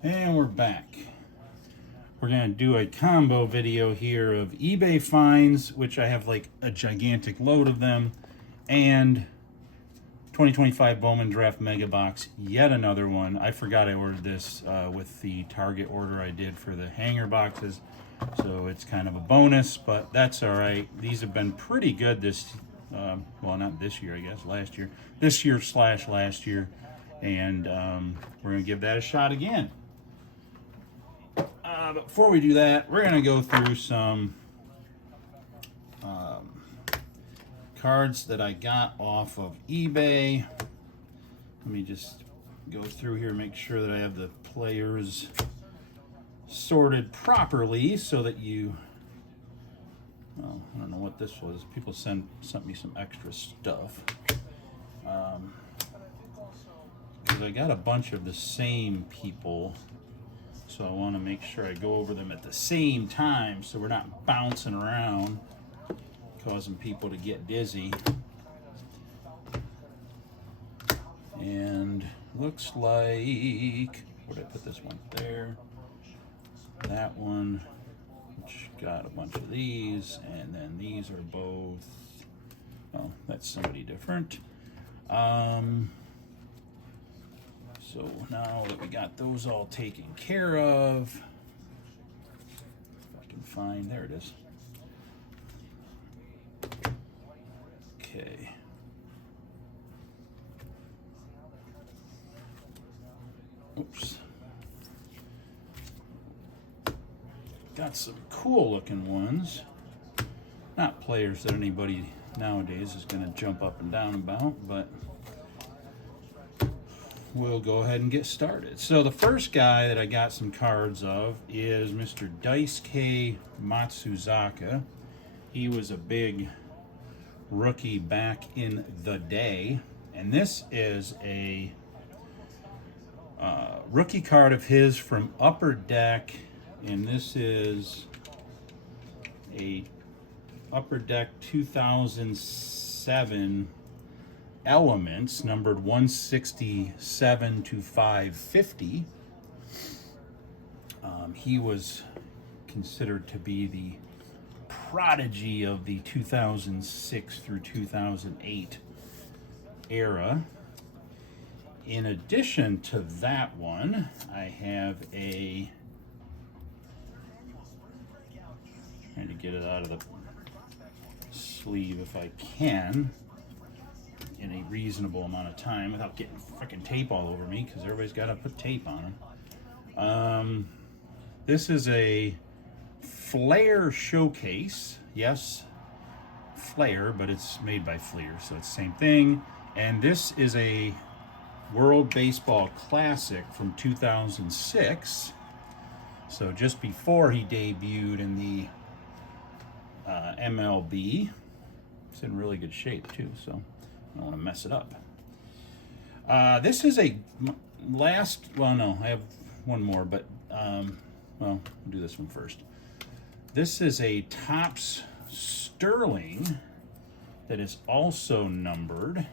And we're back. We're going to do a combo video here of eBay finds, which I have like a gigantic load of them, and 2025 Bowman Draft Mega Box, yet another one. I forgot I ordered this with the Target order I did for the hanger boxes, so it's kind of a bonus, but that's all right. These have been pretty good this, well, not this year, I guess, last year. This year / last year, and we're going to give that a shot again. But before we do that, we're going to go through some cards that I got off of eBay. Let me just go through here, make sure that I have the players sorted properly so that you, well, I don't know what this was. People sent me some extra stuff. Because I got a bunch of the same people, so I want to make sure I go over them at the same time so we're not bouncing around, causing people to get dizzy. And looks like, where did I put this one? There. That one, which got a bunch of these, and then these are both, oh, that's somebody different. So now that we got those all taken care of, if I can find, there it is. Okay. Oops. Got some cool looking ones. Not players that anybody nowadays is going to jump up and down about, but we'll go ahead and get started. So the first guy that I got some cards of is Mr. Daisuke Matsuzaka. He was a big rookie back in the day, and this is a rookie card of his from Upper Deck, and this is a Upper Deck 2007 Elements, numbered 167 to 550. He was considered to be the prodigy of the 2006 through 2008 era. In addition to that one, I have a, trying to get it out of the sleeve if I can in a reasonable amount of time without getting freaking tape all over me, because everybody's got to put tape on them. This is a Flair Showcase. Yes, Flair, but it's made by Fleer, so it's the same thing. And this is a World Baseball Classic from 2006. So just before he debuted in the MLB. It's in really good shape too, so I don't want to mess it up. This is a last, well, no, I have one more, but, well, we'll do this one first. This is a Topps Sterling that is also numbered.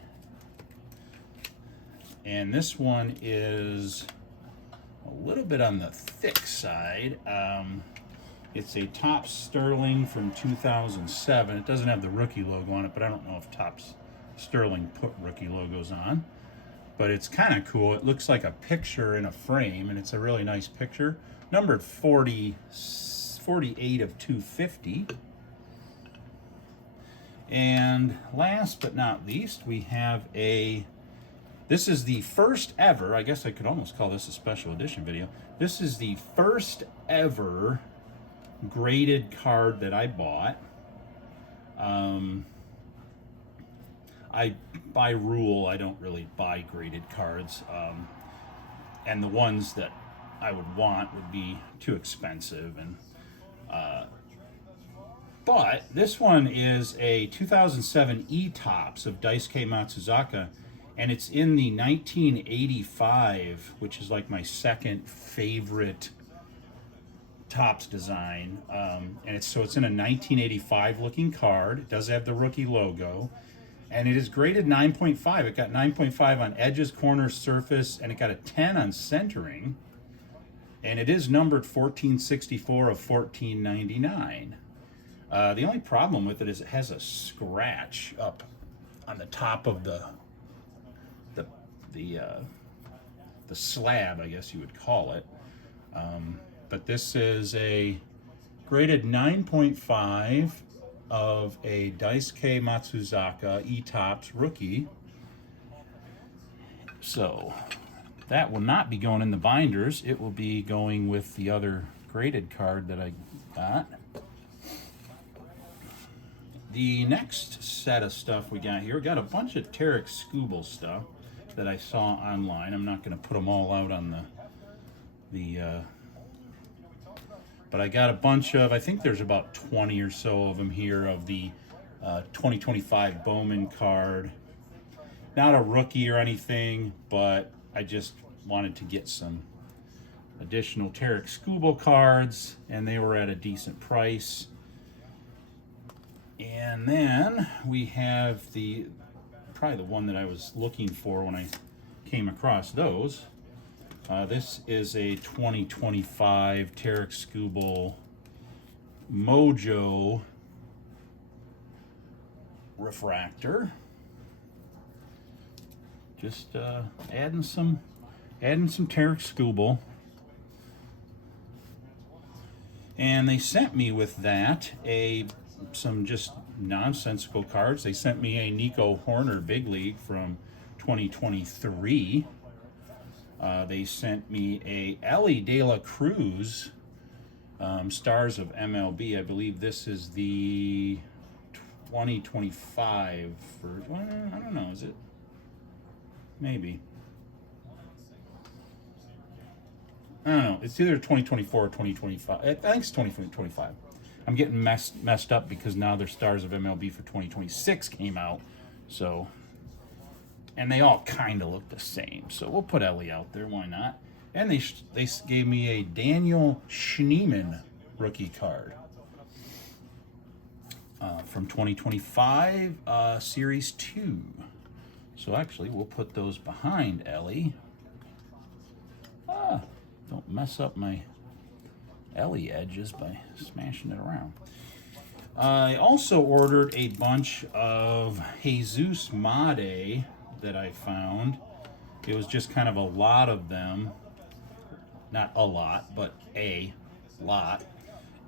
And this one is a little bit on the thick side. It's a Topps Sterling from 2007. It doesn't have the rookie logo on it, but I don't know if Topps Sterling put rookie logos on. But it's kind of cool. It looks like a picture in a frame, and it's a really nice picture. Numbered 48 of 250. And last but not least, we have a, this is the first ever, I guess I could almost call this a special edition video. This is the first ever graded card that I bought. By rule, I don't really buy graded cards, and the ones that I would want would be too expensive. And but this one is a 2007 E-Topps of Daisuke Matsuzaka, and it's in the 1985, which is like my second favorite Topps design, and it's in a 1985 looking card. It does have the rookie logo, and it is graded 9.5. It got 9.5 on edges, corners, surface, and it got a 10 on centering. And it is numbered 1464 of 1499. The only problem with it is it has a scratch up on the top of the slab, I guess you would call it. But this is a graded 9.5 of a Daisuke Matsuzaka E-Tops rookie. So that will not be going in the binders. It will be going with the other graded card that I got. The next set of stuff we got here, we got a bunch of Tarek Skubal stuff that I saw online. I'm not going to put them all out on but I got a bunch of, I think there's about 20 or so of them here of the 2025 Bowman card. Not a rookie or anything, but I just wanted to get some additional Tarek Skubal cards, and they were at a decent price. And then we have probably the one that I was looking for when I came across those. This is a 2025 Tarek Skubal Mojo refractor. Just adding some Tarek Skubal. And they sent me with that some just nonsensical cards. They sent me a Nico Horner Big League from 2023. They sent me a Ellie De La Cruz Stars of MLB. I believe this is the 2025 version. I don't know, is it? Maybe. I don't know. It's either 2024 or 2025. I think it's 2025. I'm getting messed up because now their Stars of MLB for 2026 came out. So, and they all kind of look the same. So we'll put Ellie out there. Why not? And they gave me a Daniel Schneemann rookie card from 2025 Series 2. So actually, we'll put those behind Ellie. Don't mess up my Ellie edges by smashing it around. I also ordered a bunch of Jesus Made that I found. It was just kind of a lot of them. Not a lot, but a lot.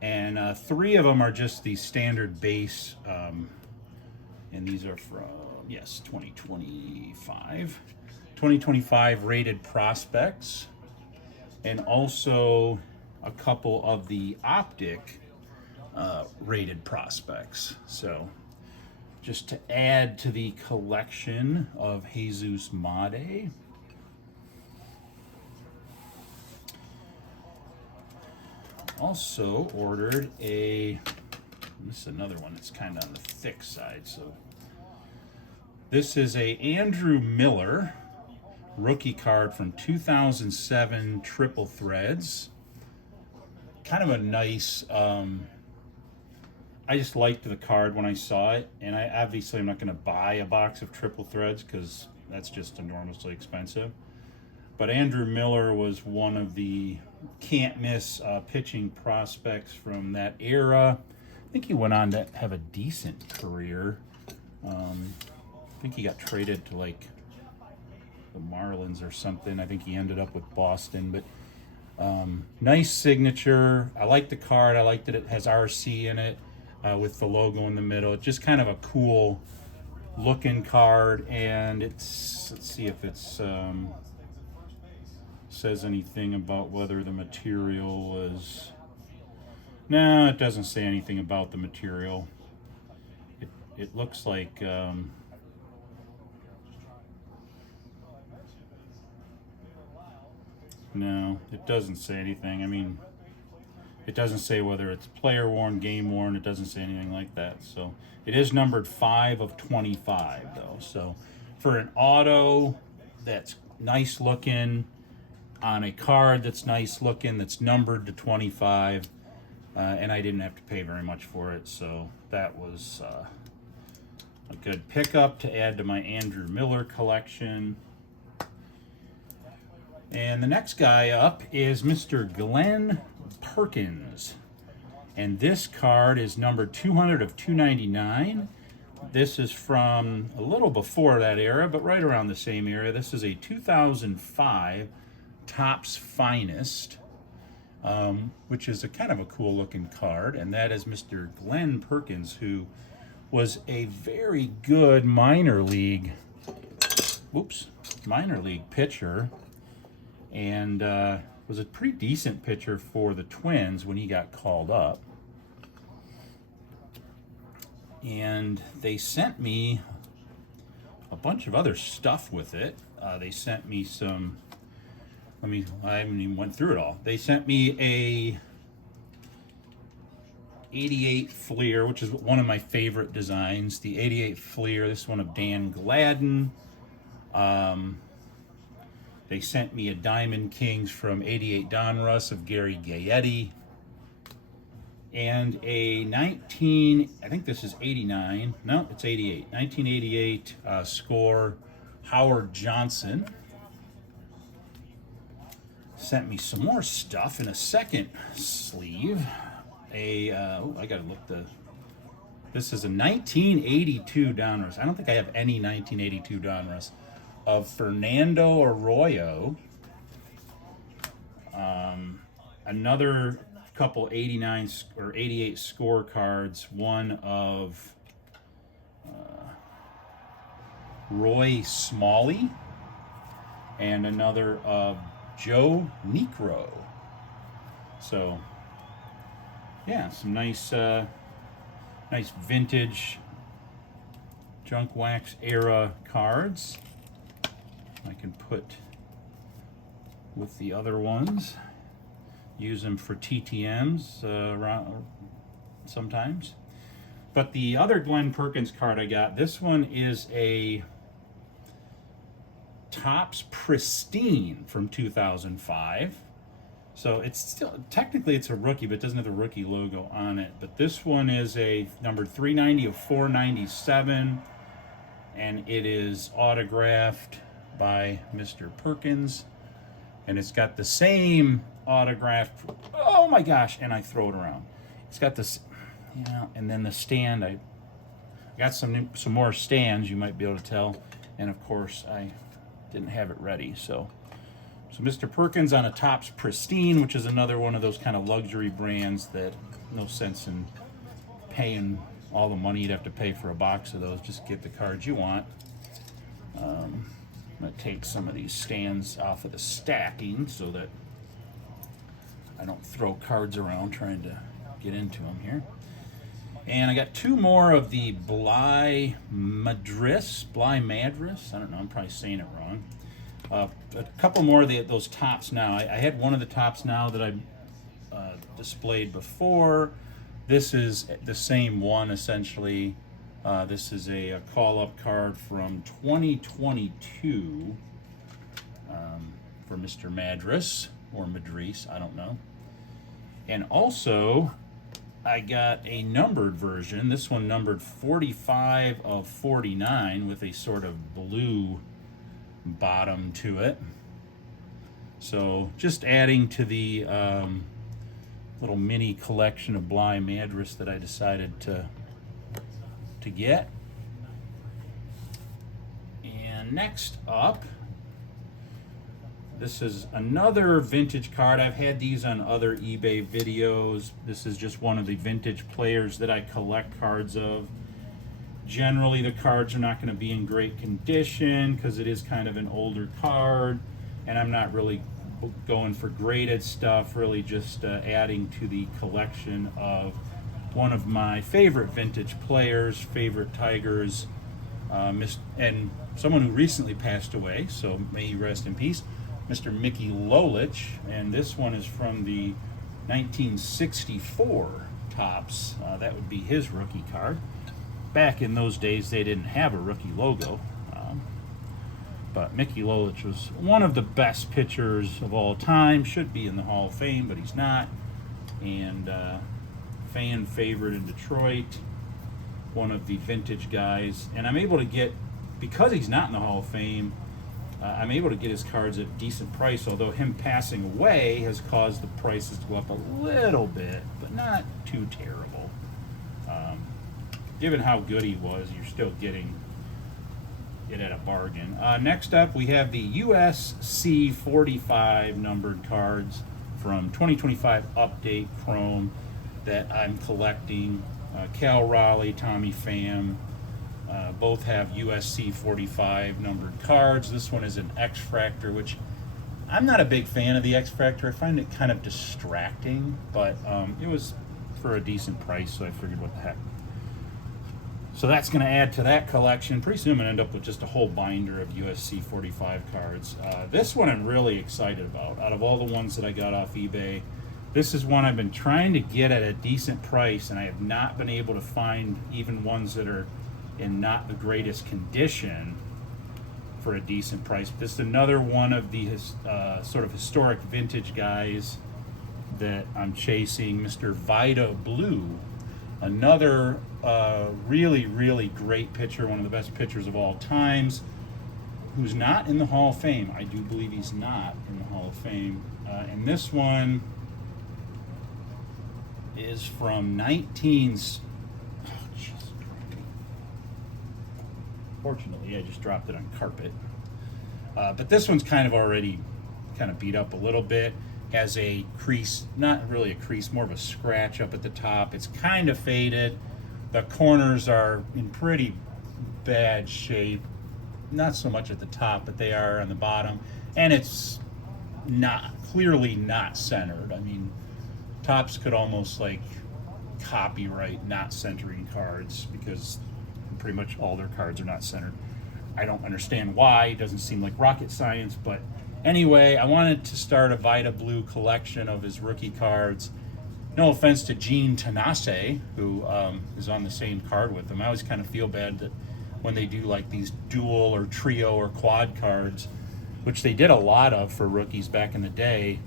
And 3 of them are just the standard base. And these are from, yes, 2025. 2025 rated prospects. And also a couple of the optic rated prospects. So just to add to the collection of Jesus Made. Also ordered this is another one that's kind of on the thick side. So this is a Andrew Miller rookie card from 2007 Triple Threads. Kind of a nice, I just liked the card when I saw it, and I'm not going to buy a box of Triple Threads because that's just enormously expensive. But Andrew Miller was one of the can't miss pitching prospects from that era. I think he went on to have a decent career. I think he got traded to like the Marlins or something. I think he ended up with Boston, but nice signature. I like the card. I like that it has RC in it with the logo in the middle. It's just kind of a cool looking card, and let's see if it's says anything about whether the material was. No, it doesn't say anything about the material. It looks like no, it doesn't say anything. I mean, it doesn't say whether it's player worn, game worn. It doesn't say anything like that. So it is numbered 5 of 25 though. So for an auto that's nice looking on a card that's nice looking, that's numbered to 25, and I didn't have to pay very much for it. So that was a good pickup to add to my Andrew Miller collection. And the next guy up is Mr. Glenn Perkins. And this card is number 200 of 299. This is from a little before that era, but right around the same era. This is a 2005 Topps Finest, which is a kind of a cool looking card. And that is Mr. Glenn Perkins, who was a very good minor league pitcher, and was a pretty decent pitcher for the Twins when he got called up. And they sent me a bunch of other stuff with it. They sent me some, I haven't even went through it all. They sent me a 88 Fleer, which is one of my favorite designs. The 88 Fleer, this one of Dan Gladden. They sent me a Diamond Kings from 88 Donruss of Gary Gaetti. And a I think this is 89. No, it's 88. 1988 score, Howard Johnson. Sent me some more stuff in a second sleeve. I gotta look this is a 1982 Donruss. I don't think I have any 1982 Donruss of Fernando Arroyo. Another couple 89 or 88 scorecards. One of Roy Smalley and another of Joe Niekro. So yeah, some nice vintage junk wax era cards. I can put with the other ones. Use them for TTMs around sometimes. But the other Glenn Perkins card I got, this one is a Topps Pristine from 2005. So it's still, technically it's a rookie, but it doesn't have the rookie logo on it. But this one is a number 390 of 497, and it is autographed by Mr. Perkins. And it's got the same autograph, oh my gosh, and I throw it around. It's got this, and then the stand, I got some more stands, you might be able to tell, and of course I didn't have it ready. So Mr. Perkins on a Topps Pristine, which is another one of those kind of luxury brands that no sense in paying all the money you'd have to pay for a box of those. Just get the cards you want. I'm going to take some of these stands off of the stacking so that I don't throw cards around trying to get into them here. And I got two more of the Bly Madris. I don't know, I'm probably saying it wrong. A couple more of those Topps Now. I had one of the Topps Now that I displayed before. This is the same one, essentially. This is a call-up card from 2022 for Mr. Madris, or Madris, I don't know. And also, I got a numbered version. This one numbered 45 of 49 with a sort of blue bottom to it. So just adding to the little mini collection of Bly Madris that I decided to get. And next up, this is another vintage card. I've had these on other eBay videos. This is just one of the vintage players that I collect cards of. Generally, the cards are not going to be in great condition because it is kind of an older card, and I'm not really going for graded stuff, really just adding to the collection of one of my favorite vintage players, favorite Tigers, and someone who recently passed away, so may he rest in peace, Mr. Mickey Lolich. And this one is from the 1964 Topps. That would be his rookie card. Back in those days, they didn't have a rookie logo. But Mickey Lolich was one of the best pitchers of all time. Should be in the Hall of Fame, but he's not. And fan favorite in Detroit. One of the vintage guys. And I'm able to get, because he's not in the Hall of Fame, I'm able to get his cards at a decent price, although him passing away has caused the prices to go up a little bit, but not too terrible. Given how good he was, you're still getting it at a bargain. Next up, we have the USC 45 numbered cards from 2025 Update Chrome that I'm collecting. Cal Raleigh, Tommy Pham, both have USC 45 numbered cards. This one is an X-Fractor, which I'm not a big fan of the X-Fractor. I find it kind of distracting, but it was for a decent price, so I figured what the heck. So that's going to add to that collection. Pretty soon I'm going to end up with just a whole binder of USC 45 cards. This one I'm really excited about. Out of all the ones that I got off eBay, this is one I've been trying to get at a decent price, and I have not been able to find even ones that are in not the greatest condition for a decent price. This is another one of the sort of historic vintage guys that I'm chasing, Mr. Vida Blue. Another really, really great pitcher, one of the best pitchers of all times, who's not in the Hall of Fame. I do believe he's not in the Hall of Fame. And this one is from 19... Oh, jeez. Fortunately, I just dropped it on carpet. But this one's kind of already kind of beat up a little bit. Has a crease, not really a crease, more of a scratch up at the top. It's kind of faded. The corners are in pretty bad shape. Not so much at the top, but they are on the bottom. And it's clearly not centered. I mean, Topps could almost like copyright not centering cards because pretty much all their cards are not centered. I don't understand why. It doesn't seem like rocket science, but anyway, I wanted to start a Vida Blue collection of his rookie cards. No offense to Gene Tanase, who is on the same card with him. I always kind of feel bad that when they do like these dual or trio or quad cards, which they did a lot of for rookies back in the day,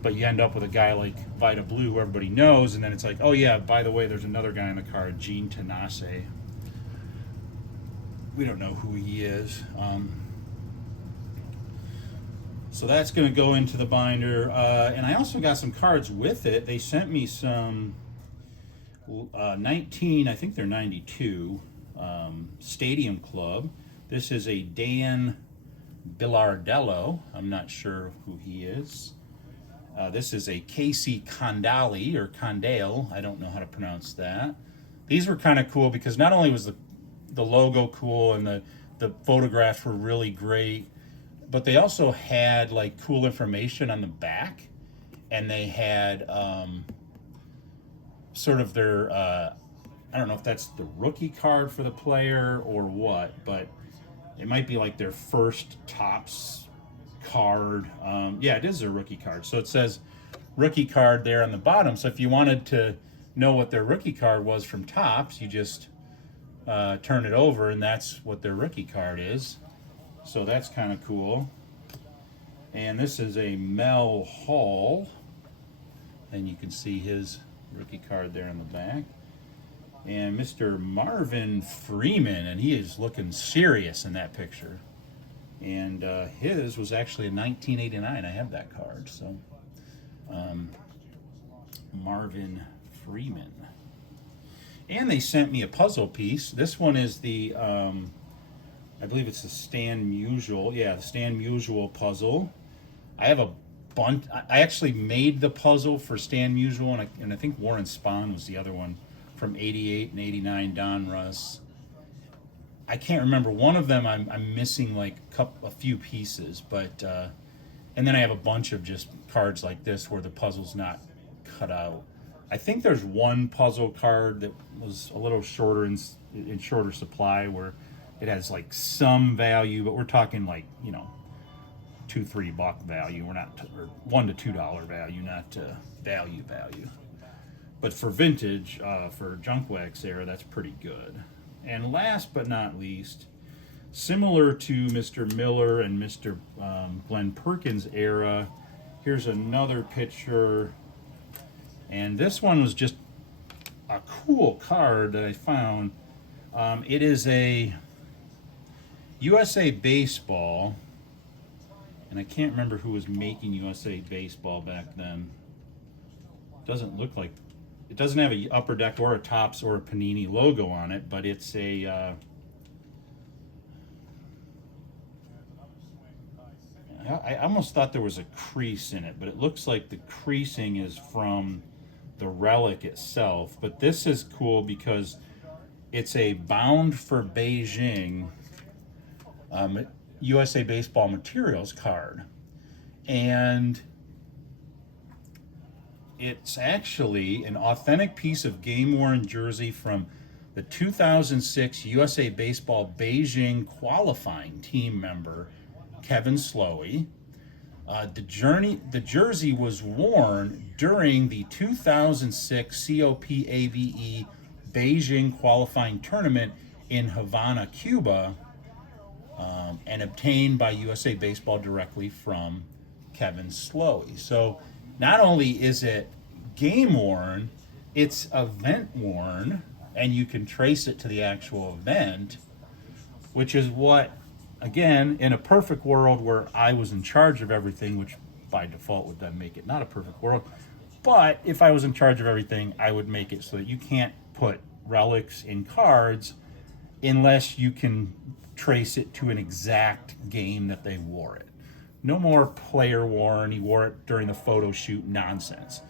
but you end up with a guy like Vida Blue, who everybody knows, and then it's like, oh yeah, by the way, there's another guy on the card, Gene Tanase. We don't know who he is. So that's going to go into the binder. And I also got some cards with it. They sent me some 19, I think they're 92, Stadium Club. This is a Dan Bilardello. I'm not sure who he is. This is a Casey Condali, or Condale. I don't know how to pronounce that. These were kind of cool because not only was the logo cool and the photographs were really great, but they also had like cool information on the back, and they had sort of their I don't know if that's the rookie card for the player or what, but it might be like their first Topps card. Yeah, it is a rookie card. So it says rookie card there on the bottom. So if you wanted to know what their rookie card was from Topps, you just turn it over, and that's what their rookie card is. So that's kind of cool. And this is a Mel Hall, and you can see his rookie card there in the back. And Mr. Marvin Freeman, and he is looking serious in that picture. And his was actually in 1989. I have that card. So Marvin Freeman. And they sent me a puzzle piece. This one is the I believe it's the Stan Musial. Yeah, the Stan Musial puzzle. I have a bunch. I actually made the puzzle for Stan Musial, and I think Warren Spahn was the other one from 88 and 89, Don Russ. I can't remember. One of them I'm missing like a few pieces, but and then I have a bunch of just cards like this where the puzzle's not cut out. I think there's one puzzle card that was a little shorter in shorter supply where it has like some value, but we're talking like, you know, $2-3 value. We're not, or $1 to $2 value, not value. But for vintage, for junk wax era, that's pretty good. And last but not least, similar to Mr. Miller and Mr. Glenn Perkins era, here's another picture. And this one was just a cool card that I found. It is a USA Baseball And I can't remember who was making USA Baseball back then. Doesn't look like, it doesn't have a Upper Deck or a Topps or a Panini logo on it, but it's a I almost thought there was a crease in it, but it looks like the creasing is from the relic itself. But this is cool because it's a bound for Beijing USA Baseball Materials card. And it's actually an authentic piece of game-worn jersey from the 2006 USA Baseball Beijing qualifying team member, Kevin Slowey. The jersey was worn during the 2006 COPAVE Beijing qualifying tournament in Havana, Cuba, and obtained by USA Baseball directly from Kevin Slowey. So not only is it game worn, it's event worn, and you can trace it to the actual event, which is what, again, in a perfect world where I was in charge of everything, which by default would then make it not a perfect world, but if I was in charge of everything, I would make it so that you can't put relics in cards unless you can trace it to an exact game that they wore it. No more player worn, he wore it during the photo shoot nonsense.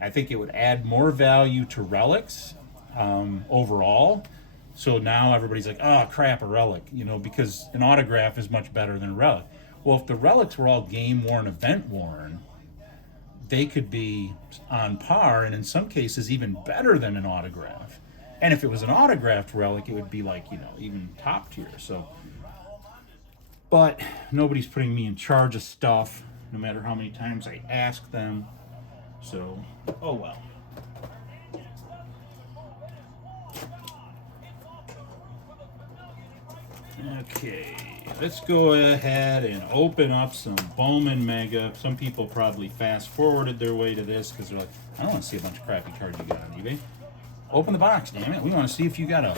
I think it would add more value to relics overall. So now everybody's like, oh crap, a relic, because an autograph is much better than a relic. Well, if the relics were all game worn, event worn, they could be on par, and in some cases even better than an autograph. And if it was an autographed relic, it would be like, even top tier. So, but nobody's putting me in charge of stuff, no matter how many times I ask them. So, oh well. Okay, let's go ahead and open up some Bowman Mega. Some people probably fast forwarded their way to this because they're like, I don't want to see a bunch of crappy cards you got on eBay. Open the box, damn it. We want to see if you got a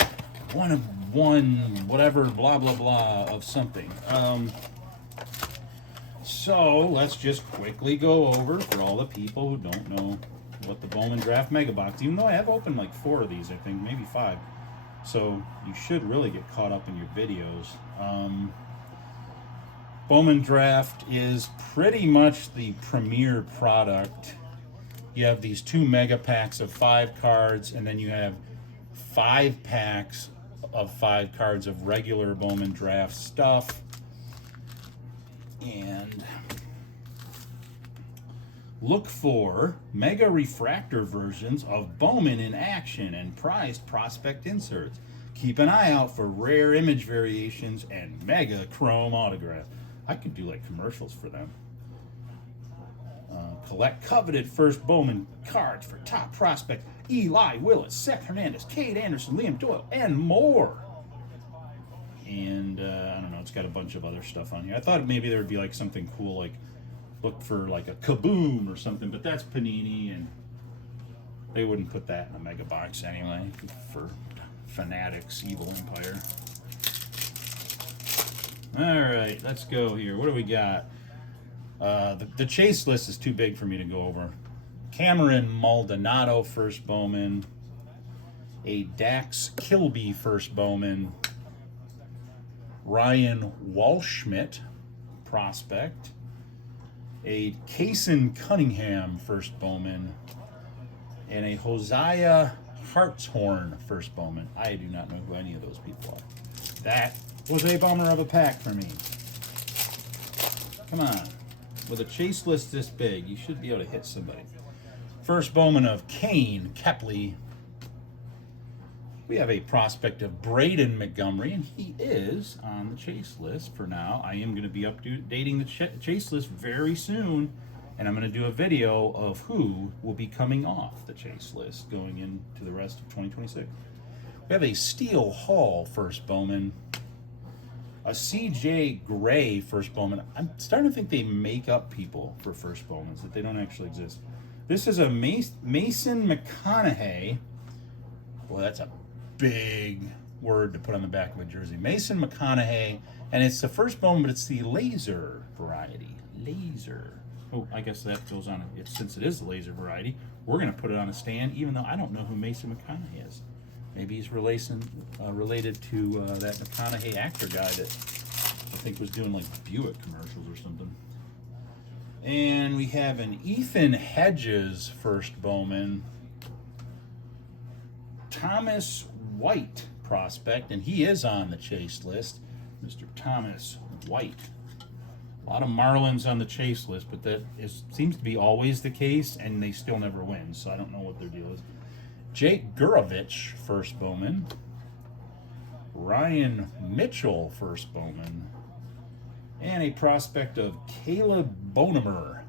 one of one, whatever, blah, blah, blah of something. So let's just quickly go over for all the people who don't know what the Bowman Draft Mega Box, even though I have opened like 4 of these, I think, maybe 5. So you should really get caught up in your videos. Bowman Draft is pretty much the premier product. You have these 2 mega packs of 5 cards, and then you have 5 packs of 5 cards of regular Bowman Draft stuff. And look for mega refractor versions of Bowman in action and prized prospect inserts. Keep an eye out for rare image variations and mega chrome autographs. I could do like commercials for them. Collect coveted first Bowman cards for top prospect Eli Willis, Seth Hernandez, Cade Anderson, Liam Doyle, and more. And I don't know, it's got a bunch of other stuff on here. I thought maybe there would be like something cool, like look for like a Kaboom or something, but that's Panini, and they wouldn't put that in a mega box anyway for Fanatics, Evil Empire. All right, let's go here. What do we got? The chase list is too big for me to go over. Cameron Maldonado, first Bowman. A Dax Kilby, first Bowman. Ryan Walschmidt, prospect. A Kaysen Cunningham, first Bowman. And a Hosea Hartshorn, first Bowman. I do not know who any of those people are. That was a bummer of a pack for me. Come on. With a chase list this big, you should be able to hit somebody. First Bowman of Kane Kepley. We have a prospect of Braden Montgomery, and he is on the chase list for now. I am going to be updating the chase list very soon, and I'm going to do a video of who will be coming off the chase list going into the rest of 2026. We have a Steel Hall first Bowman. A CJ Gray first Bowman. I'm starting to think they make up people for first Bowmans, that they don't actually exist. This is a Mason McConaughey. Boy, that's a big word to put on the back of a jersey. Mason McConaughey, and it's the first Bowman, but it's the laser variety. laser. Oh, I guess that goes on. Since it is the laser variety, we're going to put it on a stand, even though I don't know who Mason McConaughey is. Maybe he's related to that McConaughey actor guy that I think was doing like Buick commercials or something. And we have an Ethan Hedges first Bowman. Thomas White prospect, and he is on the chase list. Mr. Thomas White. A lot of Marlins on the chase list, but seems to be always the case, and they still never win, so I don't know what their deal is. Jake Gurovich, first Bowman. Ryan Mitchell, first Bowman. And a prospect of Caleb Bonemer.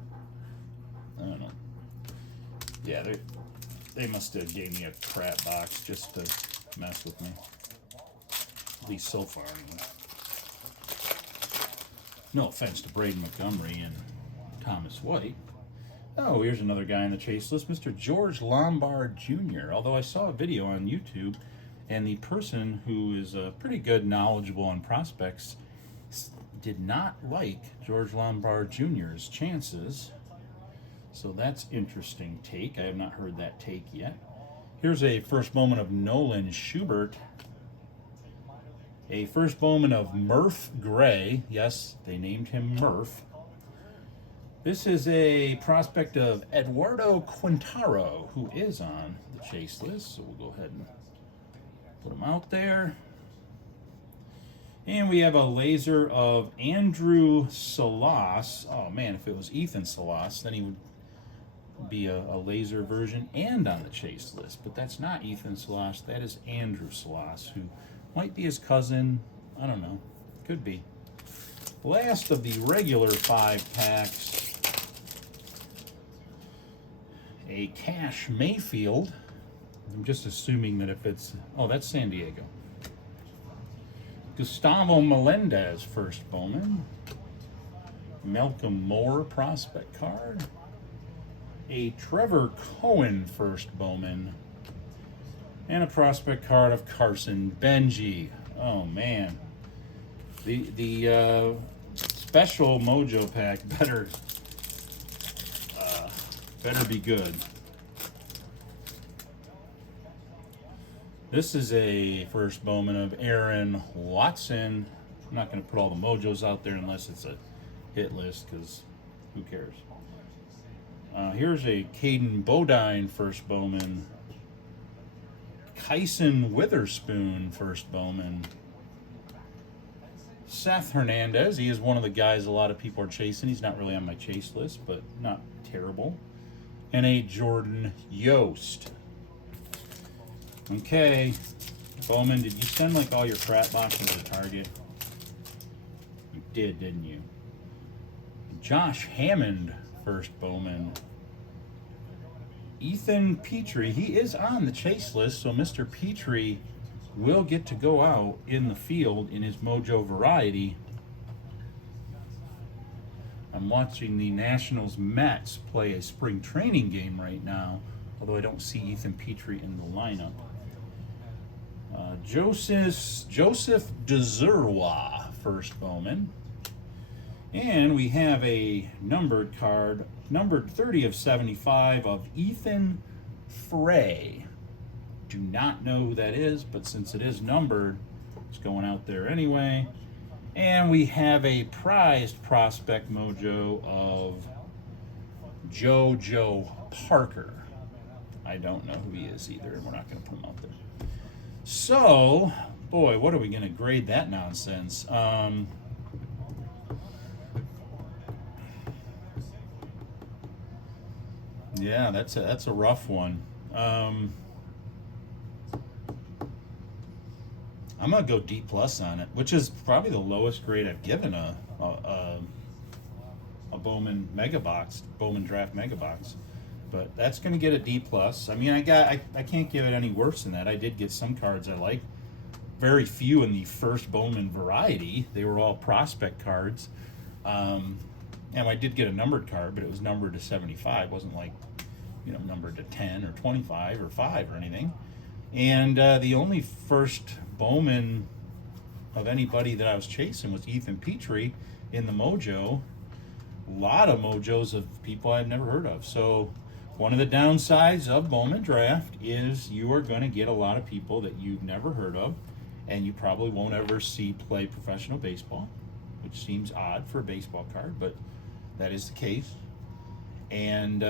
I don't know. Yeah, they must have gave me a crap box just to mess with me. At least so far, anyway. No offense to Braden Montgomery and Thomas White. Oh, here's another guy on the chase list, Mr. George Lombard Jr. Although I saw a video on YouTube, and the person who is pretty good, knowledgeable on prospects, did not like George Lombard Jr.'s chances. So that's interesting take. I have not heard that take yet. Here's a first Bowman of Nolan Schubert. A first Bowman of Murph Gray. Yes, they named him Murph. This is a prospect of Eduardo Quintaro, who is on the chase list. So we'll go ahead and put him out there. And we have a laser of Andrew Salas. Oh man, if it was Ethan Salas, then he would be a laser version and on the chase list. But that's not Ethan Salas, that is Andrew Salas, who might be his cousin. I don't know. Could be. Last of the regular 5 packs. A Cash Mayfield. I'm just assuming that if it's... Oh, that's San Diego. Gustavo Melendez, first Bowman. Malcolm Moore, prospect card. A Trevor Cohen, first Bowman. And a prospect card of Carson Benji. Oh, man. The special Mojo pack better be good. This is a first Bowman of Aaron Watson. I'm not going to put all the Mojos out there unless it's a hit list, because who cares? Here's a Caden Bodine first Bowman. Kyson Witherspoon first Bowman. Seth Hernandez, he is one of the guys a lot of people are chasing. He's not really on my chase list, but not terrible. And a Jordan Yost. Okay, Bowman, did you send like all your crap boxes to Target? You did, didn't you? Josh Hammond, first Bowman. Ethan Petrie, he is on the chase list, so Mr. Petrie will get to go out in the field in his Mojo variety. I'm watching the Nationals Mets play a spring training game right now, although I don't see Ethan Petrie in the lineup. Joseph DeZerwa, first Bowman. And we have a numbered card, numbered 30 of 75 of Ethan Frey. Do not know who that is, but since it is numbered, it's going out there anyway. And we have a prized prospect mojo of JoJo Parker. I don't know who he is either, and we're not going to put him out there. So, boy, what are we going to grade that nonsense? Yeah, that's a rough one. I'm gonna go D+ on it, which is probably the lowest grade I've given a Bowman Mega Box, Bowman Draft Mega Box. But that's gonna get a D+. I mean, I can't give it any worse than that. I did get some cards I like. Very few in the first Bowman variety. They were all prospect cards. And I did get a numbered card, but it was numbered to 75. It wasn't like, you know, numbered to 10 or 25 or 5 or anything. And the only first Bowman of anybody that I was chasing was Ethan Petrie in the Mojo. lot of mojos of people I've never heard of. So one of the downsides of Bowman Draft is you are going to get a lot of people that you've never heard of, and you probably won't ever see play professional baseball, which seems odd for a baseball card, but that is the case. And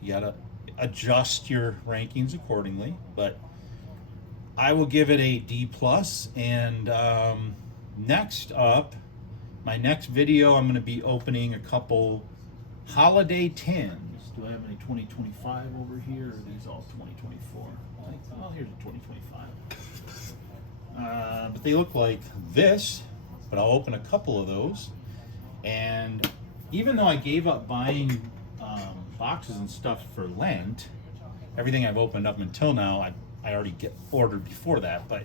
you got to adjust your rankings accordingly, but I will give it a D+. And next up, my next video, I'm going to be opening a couple holiday tins. Do I have any 2025 over here, or are these all 2024? Well, here's a 2025. But they look like this, but I'll open a couple of those. And even though I gave up buying boxes and stuff for Lent, everything I've opened up until now, I already get ordered before that, but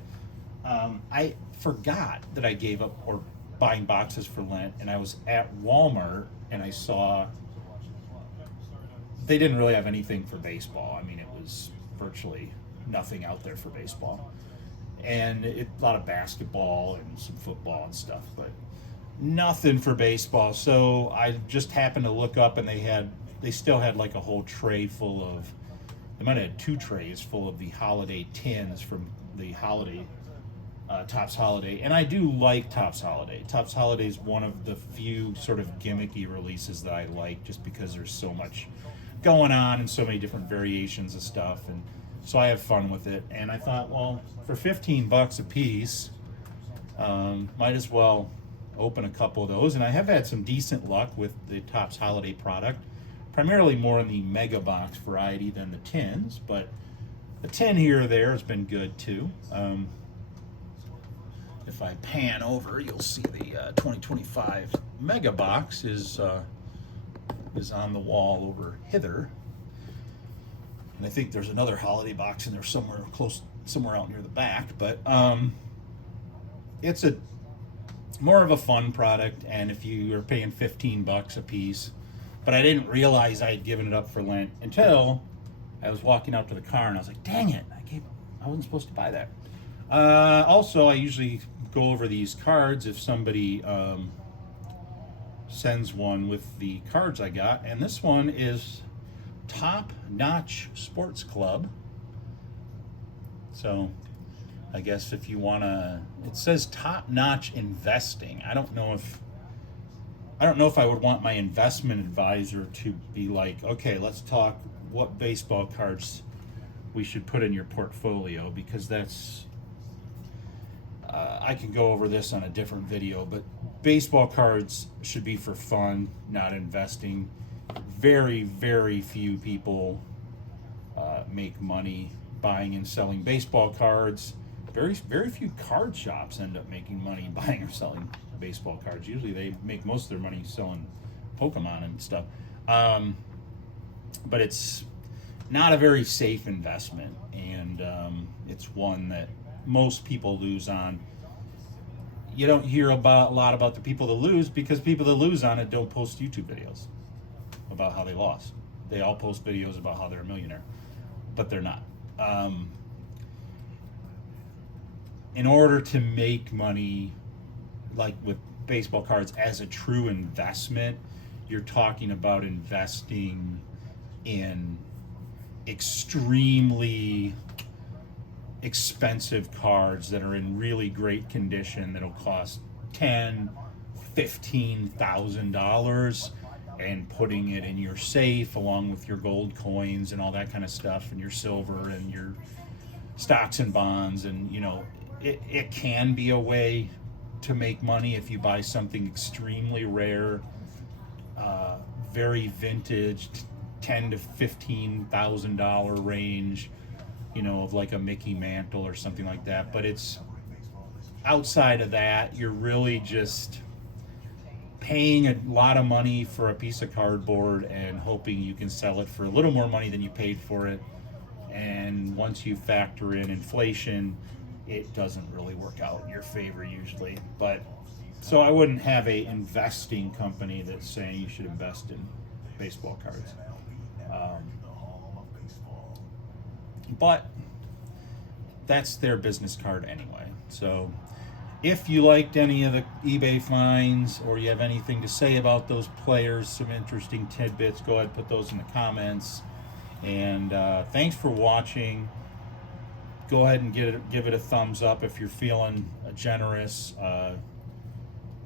I forgot that I gave up or buying boxes for Lent, and I was at Walmart and I saw they didn't really have anything for baseball. I mean, it was virtually nothing out there for baseball, and a lot of basketball and some football and stuff, but nothing for baseball. So I just happened to look up, and they still had like a whole tray full of, they might have had 2 trays full of the holiday tins from the holiday Topps Holiday. And I do like Topps Holiday. Topps Holiday is one of the few sort of gimmicky releases that I like, just because there's so much going on and so many different variations of stuff, and so I have fun with it. And I thought, well, for $15 a piece, might as well open a couple of those. And I have had some decent luck with the Topps Holiday product, primarily more in the mega box variety than the tins, but a 10 here or there has been good too. If I pan over, you'll see the 2025 mega box is on the wall over hither, and I think there's another holiday box in there somewhere out near the back. But it's a more of a fun product, and if you are paying $15 a piece, but I didn't realize I had given it up for Lent until I was walking out to the car, and I was like, dang it, I wasn't supposed to buy that. Also, I usually go over these cards if somebody sends one with the cards I got, and this one is Top Notch Sports Club. So I guess if you want to, it says Top Notch Investing. I don't know if I would want my investment advisor to be like, okay, let's talk what baseball cards we should put in your portfolio, because that's I can go over this on a different video, but baseball cards should be for fun, not investing. Very, very few people make money buying and selling baseball cards. Very, very few card shops end up making money buying or selling baseball cards. Usually they make most of their money selling Pokemon and stuff. But it's not a very safe investment, and it's one that most people lose on. You don't hear a lot about the people that lose, because people that lose on it don't post YouTube videos about how they lost. They all post videos about how they're a millionaire, but they're not. In order to make money, like with baseball cards, as a true investment, you're talking about investing in extremely expensive cards that are in really great condition that'll cost $10,000-$15,000, and putting it in your safe along with your gold coins and all that kind of stuff, and your silver and your stocks and bonds. And it can be a way to make money if you buy something extremely rare, very vintage, $10,000 to $15,000 range, of like a Mickey Mantle or something like that. But it's outside of that, you're really just paying a lot of money for a piece of cardboard and hoping you can sell it for a little more money than you paid for it. And once you factor in inflation, it doesn't really work out in your favor usually. But so I wouldn't have a investing company that's saying you should invest in baseball cards. But that's their business card anyway. So If you liked any of the eBay finds, or you have anything to say about those players, some interesting tidbits, go ahead and put those in the comments. And thanks for watching. Go ahead and give it a thumbs up if you're feeling generous.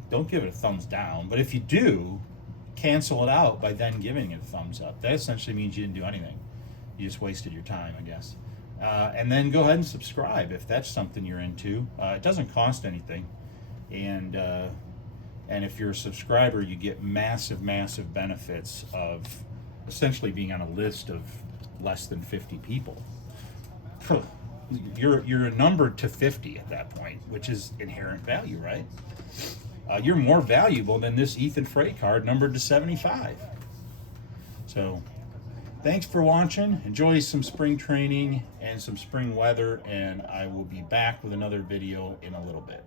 Don't give it a thumbs down, but if you do, cancel it out by then giving it a thumbs up. That essentially means you didn't do anything. You just wasted your time, I guess. And then go ahead and subscribe if that's something you're into. It doesn't cost anything, and if you're a subscriber, you get massive benefits of essentially being on a list of less than 50 people. You're numbered to 50 at that point, which is inherent value, right? You're more valuable than this Ethan Frey card numbered to 75. So thanks for watching. Enjoy some spring training and some spring weather, and I will be back with another video in a little bit.